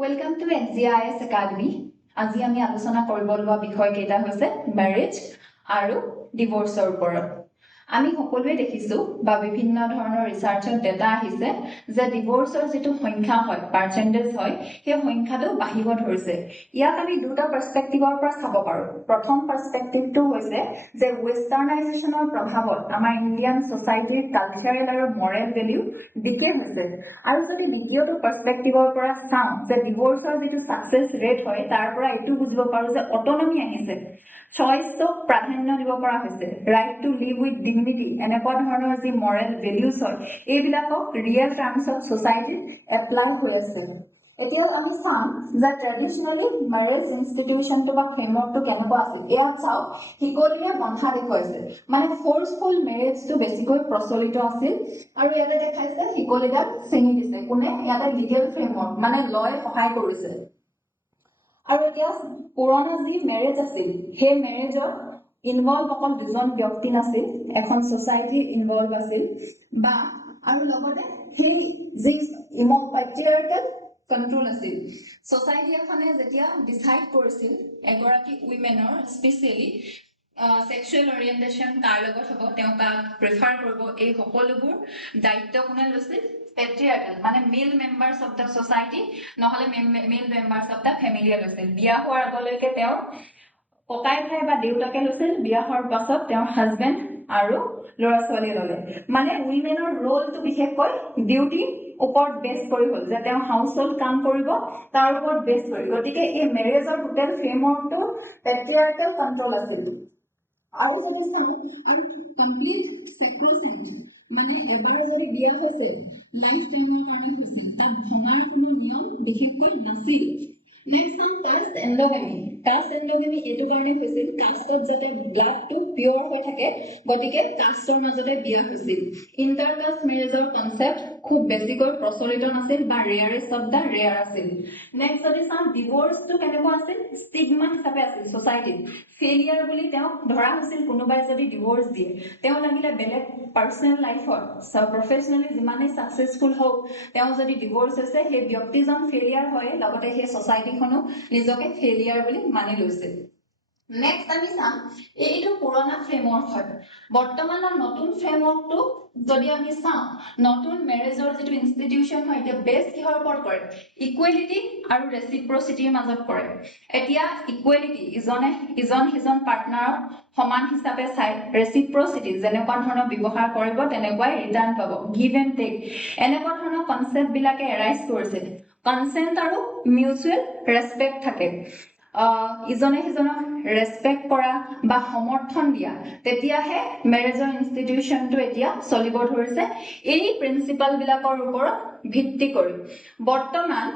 Welcome to NGIS Academy. আজি আমি আলোচনা কৰিব লোৱা বিষয় কেইটা হৈছে ম্যাৰেজ আৰু ডিভোৰ্সৰ ওপৰত। আমি সকলোৱে দেখিছো বা বিভিন্ন ধৰণৰ ৰিসাৰ্চত ডেটা আহিছে যে ডিভোৰ্সৰ যেটো সংখ্যা হয় পাৰ্চেন্টেজ হয় সেই সংখ্যাটো বাঢ়িব ধৰিছে। ইয়াক আমি দুটা পাৰ্সপেক্টিভৰ পৰা চাব পাৰো। প্ৰথম পাৰ্সপেক্টিভটো হৈছে যে ওয়েষ্টাৰ্নাইজেশনৰ প্ৰভাৱত আমাৰ ইণ্ডিয়ান সোসাইটিৰ কালচাৰেল আৰু মৰেল ভ্যালু ডিকে হৈছে। আৰু যদি দ্বিতীয়টো পাৰ্সপেক্টিভৰ পৰা চাওঁ যে ডিভোৰ্সৰ যেটো সাকসেস ৰেট হয় তাৰ পৰা এটো বুজিব পাৰো যে অটোনমি আহিছে। চয়েসক প্ৰাধান্য দিব পৰা হৈছে। Right to live with dignity এনেকুৱা ধৰণৰ যি মৰেল ভ্যালুজ হয় এইবিলাকক ৰিয়েল টাৰ্মছত সোসাইটিত এপ্লাই হৈ আছে। এতিয়া আমি চাম যে ট্ৰেডিশনালি ম্যাৰেজ ইনষ্টিটিউশনটো বা ফ্ৰেমৱৰ্কটো কেনেকুৱা আছিল। এয়া চাও হিকলিৰে বন্ধা দেখুৱাইছে। মানে ফোৰ্সফুল ম্যাৰেজটো বেছিকৈ প্ৰচলিত আছিল আৰু ইয়াতে দেখাইছে হিকলিডাল চেঙি দিছে। কোনে ইয়াতে লিগেল ফ্ৰেমৱৰ্ক মানে লয় সহায় কৰিছে। আৰু এতিয়া পুৰণা যি ম্যাৰেজ আছিল সেই ম্যাৰেজৰ ইনভলভ অকল দুজন ব্যক্তি নাছিল, এখন সোসাইটি ইনভলভ আছিল বা আৰু লগতে সেই যি পেট্ৰিয়াৰ্কেল কন্ট্ৰোল আছিল। সোসাইটি এখনে যেতিয়া ডিসাইড কৰিছিল এগৰাকী উইমেনৰ স্পেশালি সেক্সুয়াল ওৰিয়েন্টেশন কাৰ লগত হ'ব তেওঁ কাক প্ৰেফাৰ কৰিব এই সকলোবোৰ দায়িত্ব কোনে লৈছিল পেট্ৰিয়াৰ্কেল মানে মেল মেম্বাৰ্স অফ দা সোসাইটি নহলে মেল মেম্বাৰ্স অফ দা ফ্যামিলি লৈছিল। বিয়া হোৱাৰ আগলৈকে তেওঁ ককাই ভাই বা দেউতাকে লৈছিল, বিয়া হোৱাৰ পাছত তেওঁৰ হাজবেণ্ড আৰু ল'ৰা ছোৱালী ললে। মানে উইমেনৰ ৰোলটো বিশেষকৈ ডিউটি ওপৰত বেস কৰি হল যে তেওঁ হাউস হোল্ড কাম কৰিব তাৰ ওপৰত বেস কৰি। গতিকে এই ম্যাৰেজৰ টোটাল ফ্ৰেমৱৰ্কটো পেট্ৰিয়াৰ্কেল কন্ট্ৰোল আছিল। আৰু যদি চাও আৰু কমপ্লিট সেক্ৰোসেন্ট মানে এবাৰ যদি বিয়া হৈছে লাইফ টাইমৰ কাৰণে হৈছিল, তাত ভঙাৰ কোনো নিয়ম বিশেষকৈ নাছিল। নেক্সট চাম কাষ্ট এন্ডোগেমি। কাষ্ট এন্ডোগেমি এটো কাৰণে হৈছিল কাষ্টত যাতে ব্লাডটো পিওৰ হৈ থাকে গতিকে কাষ্টৰ মাজতে বিয়া হৈছিল। ইন্টাৰকাষ্ট ম্যাৰেজৰ কনসেপ্ট খুব বেছিকৈ প্ৰচলিত নাছিল বা ৰেয়াৰেষ্ট অফ দা ৰেয়াৰ আছিল। নেক্সট যদি চাম ডিভোৰ্সটো কেনেকুৱা আছিল স্টিগমা হিচাপে আছিল সোসাইটিত। ফেলিয়াৰ বুলি তেওঁ ধৰা হৈছিল কোনোবাই যদি ডিভোৰ্স দিয়ে তেওঁ লাগিলে বেলেগ পাৰ্সোনাল লাইফত প্ৰফেশনালি যিমানে সাকসেসফুল হোক তেওঁ যদি ডিভোৰ্স হৈছে সেই ব্যক্তিজন ফেলিয়াৰ হয় লগতে সেই সোসাইটিখনো নিজকে ফেলিয়াৰ বুলি মানি লৈছে। নেক্সট আমি চাম এইটো পুৰণা ফ্ৰেমৱৰ্ক হয়। বৰ্তমানৰ নতুন ফ্ৰেমৱৰ্কটো যদি আমি চাওঁ নতুন ম্যাৰেজৰ যেটো ইনষ্টিটিউশন হয় এতিয়া বেস কিহৰ ওপৰত কৰে ইকুৱেলিটি আৰু ৰেচিপ্ৰচিটিৰ মাজত কৰে। এতিয়া ইকুৱেলিটি ইজন সিজন পাৰ্টনাৰক সমান হিচাপে চাই, ৰেচিপ্ৰচিটি যেনেকুৱা ধৰণৰ ব্যৱহাৰ কৰিব তেনেকুৱাই ৰিটাৰ্ণ পাব, গিভ এণ্ড টেক এনেকুৱা ধৰণৰ কনসেপ্ট বিলাকে এৰাইজ কৰিছে। কনসেন্ট আৰু মিউচুৱেল ৰেসপেক্ট থাকে। ইজনে সিজনক ৰেসপেক্ট কৰা বা সমৰ্থন দিয়া তেতিয়াহে ম্যাৰেজৰ ইনষ্টিটিউশনটো এতিয়া চলিব ধৰিছে এই প্ৰিন্সিপাল বিলাকৰ ওপৰত ভিত্তি কৰি। বৰ্তমান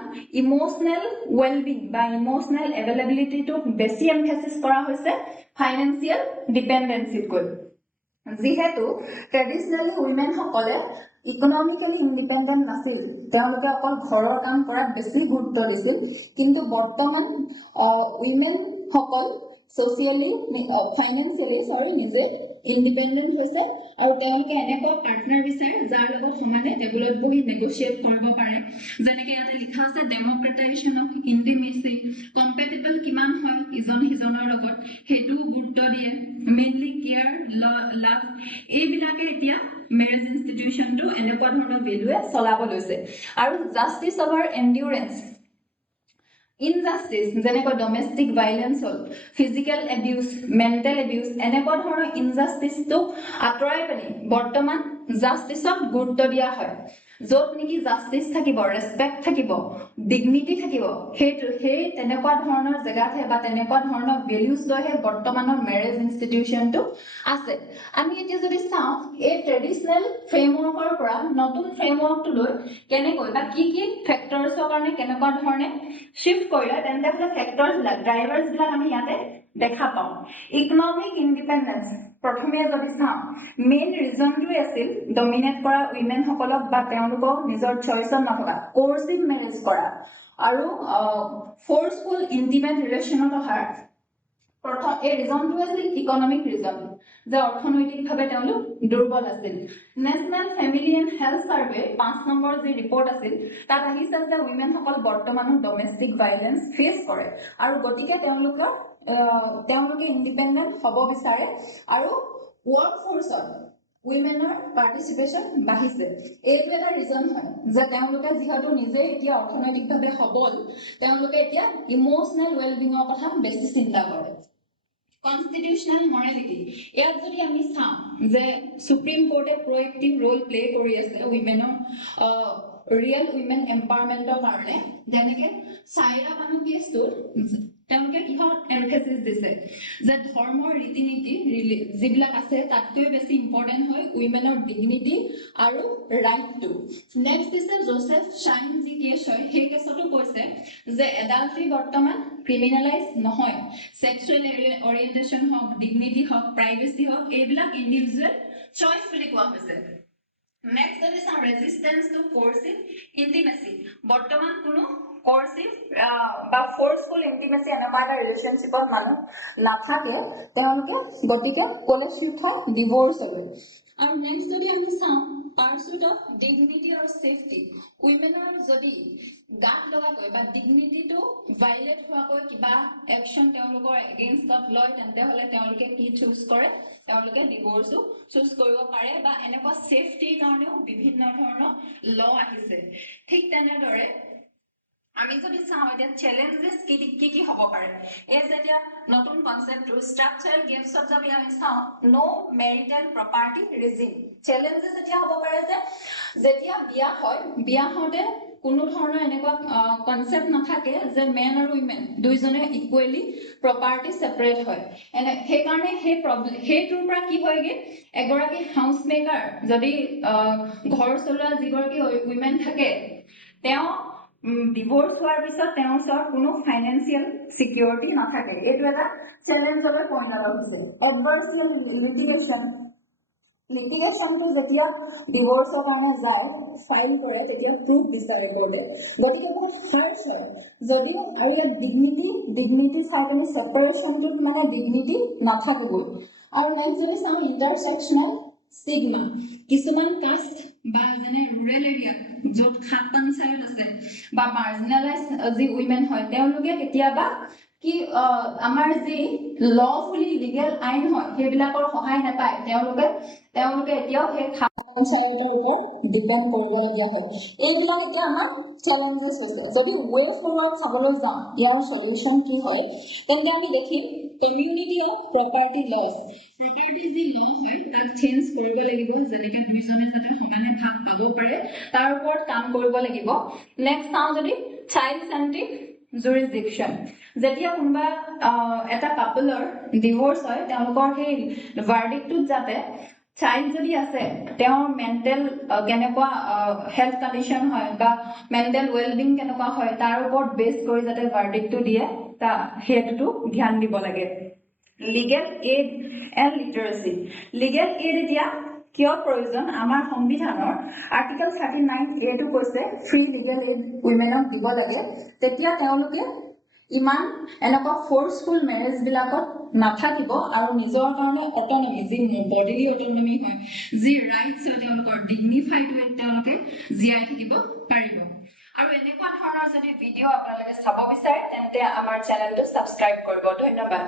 ইমোশনাল ওয়েলবিং বা ইমোশনাল এভেইলেবিলিটিটো বেছি এমফেসিস কৰা হৈছে ফাইনান্সিয়াল ডিপেন্ডেন্সিতকৈ। যেহেতু ট্ৰেডিশনালি উইমেন সকলে ইকোনমিক্যালি ইন্ডিপেন্ডেন্ট নাছিল, তেওঁলোকে অকল ঘৰৰ কাম কৰাত বেছি গুৰুত্ব দিছিল। কিন্তু বৰ্তমান উইমেন সকল সোশিয়ালি ফাইনান্সিয়ালি নিজে ইন্ডিপেন্ডেন্ট হৈছে আৰু তেওঁলোকে এনেকুৱা পাৰ্টনাৰ বিচাৰে যাৰ লগত সমানে টেবুলত বহি নেগোশিয়েট কৰিব পাৰে। যেনেকৈ ইয়াতে লিখা আছে ডেমোক্ৰেটাইজেশন অফ ইন্টিমেসি, কম্পেটিবল কিমান হয় ইজন সিজনৰ লগত হেতু গুৰুত্ব দিয়ে। মেইনলি কেয়াৰ লাভ এইবিলাকে এতিয়া ম্যাৰেজ ইনষ্টিটিউশনটো এনেকুৱা ধৰণৰ ভ্যালুৱে চলাব লৈছে। আৰু জাস্টিস অভাৰ এন্ডিউৰেন্স ইনজাস্টিস যেনেকৈ ডমেষ্টিক ভাইলেন্স হল, ফিজিক্যাল এবিউজ, মেন্টাল এবিউজ এনেকুৱা ধৰণৰ ইনজাস্টিসটো আঁতৰাই পানি বৰ্তমান জাস্টিসক গুৰুত্ব দিয়া হয়। যত নেকি জাস্টিস থাকিব, ৰেসপেক্ট থাকিব, ডিগনিটি থাকিব সেই তেনেকুৱা ধৰণৰ জেগাতহে বা তেনেকুৱা ধৰণৰ ভ্যালুজ লৈহে বৰ্তমানৰ ম্যাৰেজ ইনষ্টিটিউশনটো আছে। আমি এতিয়া যদি চাওঁ এই ট্ৰেডিশনাল ফ্ৰেমৱৰ্কৰ পৰা নতুন ফ্ৰেমৱৰ্কটো লৈ কেনেকৈ বা কি ফেক্টৰছৰ কাৰণে কেনেকুৱা ধৰণে শিফট কৰিলে তেন্তে হলে ফেক্টৰছ বিলাক ড্ৰাইভাৰছ বিলাক আমি ইয়াতে দেখা পাওঁ। ইকোনমিক ইন্ডিপেন্ডেন্স প্ৰথমে যদি চাওঁ মেইন ৰিজনটোই আছিল ডমিনেট কৰা উইমেন সকলক বা তেওঁলোকক নিজৰ চইচত নথকা কোৰ্সিভ ম্যাৰেজ কৰা আৰু ফোৰ্সফুল ইন্টিমেট ৰিলেশনত অহাৰ প্ৰথম এই ৰিজনটো আছিল ইকনমিক ৰিজন, যে অৰ্থনৈতিকভাৱে তেওঁলোক দুৰ্বল আছিল। National family and health survey 5 number যি ৰিপৰ্ট আছিল তাত আহিছে যে উইমেনসকল বৰ্তমানো ডমেষ্টিক ভাইলেন্স ফেচ কৰে আৰু গতিকে তেওঁলোকে ইণ্ডিপেণ্ডেণ্ট হ'ব বিচাৰে আৰু ৱৰ্ক ফ'ৰ্চত উইমেনৰ পাৰ্টিচিপেশ্যন বাঢ়িছে। এইটো এটা ৰিজন হয় যে তেওঁলোকে যিহেতু নিজে এতিয়া অৰ্থনৈতিকভাৱে সবল, তেওঁলোকে এতিয়া ইমোচনেল ৱেলবিঙৰ কথা বেছি চিন্তা কৰে। কনষ্টিটিউচনেল মৰেলিটি, ইয়াত যদি আমি চাওঁ যে সুপ্ৰিম কোৰ্টে প্ৰএক্টিভ ৰোল প্লে কৰি আছে উইমেনৰ ৰিয়েল উইমেন এম্পাৱাৰমেণ্টৰ কাৰণে, যেনেকে চাইৰা বানু কেছটোত তেওঁলোকে কিহত এমফেচিছ দিছে যে ধৰ্মৰ ৰীতি নীতি যিবিলাক আছে তাতকৈ বেছি ইম্পৰ্টেণ্ট হয় উইমেনৰ ডিগনিটি আৰু ৰাইটটো। নেক্সট দিছে জোচেফ শ্বাইন যি কেছ হয় সেই কেছতো কৈছে যে এডাল্ট্ৰি বৰ্তমান ক্ৰিমিনেলাইজ নহয়, সেক্সুৱেল অৰিয়েণ্টেশ্যন হওক, ডিগনিটি হওক, প্ৰাইভেচি হওক, এইবিলাক ইণ্ডিভিজুৱেল চইচ বুলি কোৱা হৈছে। নেক্সট যদি চাওঁ ৰেজিষ্টেন্স টু কোৰ্চিভ ইণ্টিমেচি, বৰ্তমান কোনো কোৰ্চিভ বা ফ'ৰ্চফুল ইণ্টিমেচি এনেকুৱা এটা ৰিলেশ্যনশ্বিপত মানুহ নাথাকে তেওঁলোকে, গতিকে ক'লে শ্বিফ্ট হয় ডিভ'ৰ্চলৈ। আৰু নেক্সট যদি আমি চাওঁ পাৰ্চুট অফ ডিগনিটি আৰু ছেফটি, উইমেনৰ যদি গাত লগাকৈ বা ডিগনিটিটো ভাইলেট হোৱাকৈ কিবা একশ্যন তেওঁলোকৰ এগেইনষ্টত লয় তেন্তে হ'লে তেওঁলোকে কি চুজ কৰে, তেওঁলোকে ডিভ'ৰ্চো চুজ কৰিব পাৰে বা এনেকুৱা ছেফটিৰ কাৰণেও বিভিন্ন ধৰণৰ ল আহিছে। ঠিক তেনেদৰে আমি যদি চাওঁ এতিয়া চেলেঞ্জেছ কি হ'ব পাৰে, এই যেতিয়া নতুন কনচেপ্টটো ষ্ট্ৰাকচাৰেল গেপছত যদি আমি চাওঁ নো মেৰিটেল প্ৰপাৰ্টি ৰিজিম, চেলেঞ্জেছ এতিয়া হ'ব পাৰে যে যেতিয়া বিয়া হয়, বিয়া হওঁতে কোনো ধৰণৰ এনেকুৱা কনচেপ্ট নাথাকে যে মেন আৰু উইমেন দুইজনে ইকুৱেলি প্ৰপাৰ্টি ছেপাৰেট হয়। সেইকাৰণে সেইটোৰ পৰা কি হয়গে, এগৰাকী হাউচ মেকাৰ যদি ঘৰ চলোৱা যিগৰাকী উইমেন থাকে তেওঁ ডিভ'ৰ্চ হোৱাৰ পিছত তেওঁৰ ওচৰত কোনো ফাইনেন্সিয়েল ছিকিউৰিটি নাথাকে। এইটো এটা চেলেঞ্জলৈ পৰিণত হৈছে। এডভাৰ্চিয়েল লিটিগেশ্যনটো যেতিয়া ডিভ'ৰ্চৰ কাৰণে যায় ফাইল কৰে তেতিয়া প্ৰুফ বিচাৰে কোৰ্টে, গতিকে বহুত হাৰ্চ হয় যদিও, আৰু ইয়াত ডিগনিটি চাই পিনি ছেপাৰেশ্যনটোত মানে ডিগনিটি নাথাকেগৈ। আৰু নেক্সট যদি চাওঁ ইণ্টাৰছেকশ্যনেল ষ্টিগমা, কিছুমান কাষ্ট বা যেনে ৰুৰেল এৰিয়াত য'ত খাপ পঞ্চায়ত আছে বা মাৰ্জিনেলাইজ যি উইমেন হয় তেওঁলোকে কেতিয়াবা কি আমাৰ যি লফুলি লিগেল আইন হয় সেইবিলাকৰ সহায় নাপায়, তেওঁলোকে এতিয়াও সেই খাপ পঞ্চায়তৰ ওপৰত ডিপেণ্ড কৰিবলগীয়া হয়। এইবিলাক এতিয়া আমাৰ চেলেঞ্জেছ হৈছে। যদি ৱে ফৰৱাৰ্ড চাবলৈ যাওঁ ইয়াৰ সলিউশ্যন কি হয়, তেন্তে আমি দেখিম community of property loss, property যি ল হয় তাক চেঞ্জ কৰিব লাগিব, যেনেকে দুইজনে যাতে সমানে ভাগ পাব পাৰে তাৰ ওপৰত কাম কৰিব লাগিব। নেক্সট চাওঁ যদি চাইল্ড চেণ্ট্ৰিক জুৰিছডিকশ্যন, যেতিয়া কোনোবা এটা কাপলৰ ডিভ'ৰ্চ হয় তেওঁলোকৰ সেই ভাৰ্ডিক্টটোত যাতে চাইল্ড যদি আছে তেওঁৰ মেণ্টেল কেনেকুৱা হেল্থ কণ্ডিশ্যন হয় বা মেণ্টেল ৱেলবিং কেনেকুৱা হয় তাৰ ওপৰত বেছ কৰি যাতে ভাৰ্ডিক্টটো দিয়ে সেইটোতো ধ্যান দিব লাগে। Legal aid and লিটাৰেচি, legal aid এতিয়া কিয় প্ৰয়োজন, আমাৰ সংবিধানৰ আৰ্টিকেল 39A কৈছে ফ্ৰী লিগেল এইড উইমেনক দিব লাগে, তেতিয়া তেওঁলোকে ইমান এনেকুৱা ফ'ৰ্চফুল মেৰেজবিলাকত নাথাকিব আৰু নিজৰ কাৰণে অটনমি, যি বডিলি অটনমি হয়, যি ৰাইটছ হয় তেওঁলোকৰ ডিগনিফাইড ৱেত তেওঁলোকে জীয়াই থাকিব পাৰিব। আৰু এনেকুৱা ধৰণৰ যদি ভিডিঅ' আপোনালোকে চাব বিচাৰে তেন্তে আমাৰ চেনেলটো ছাবস্ক্ৰাইব কৰিব। ধন্যবাদ।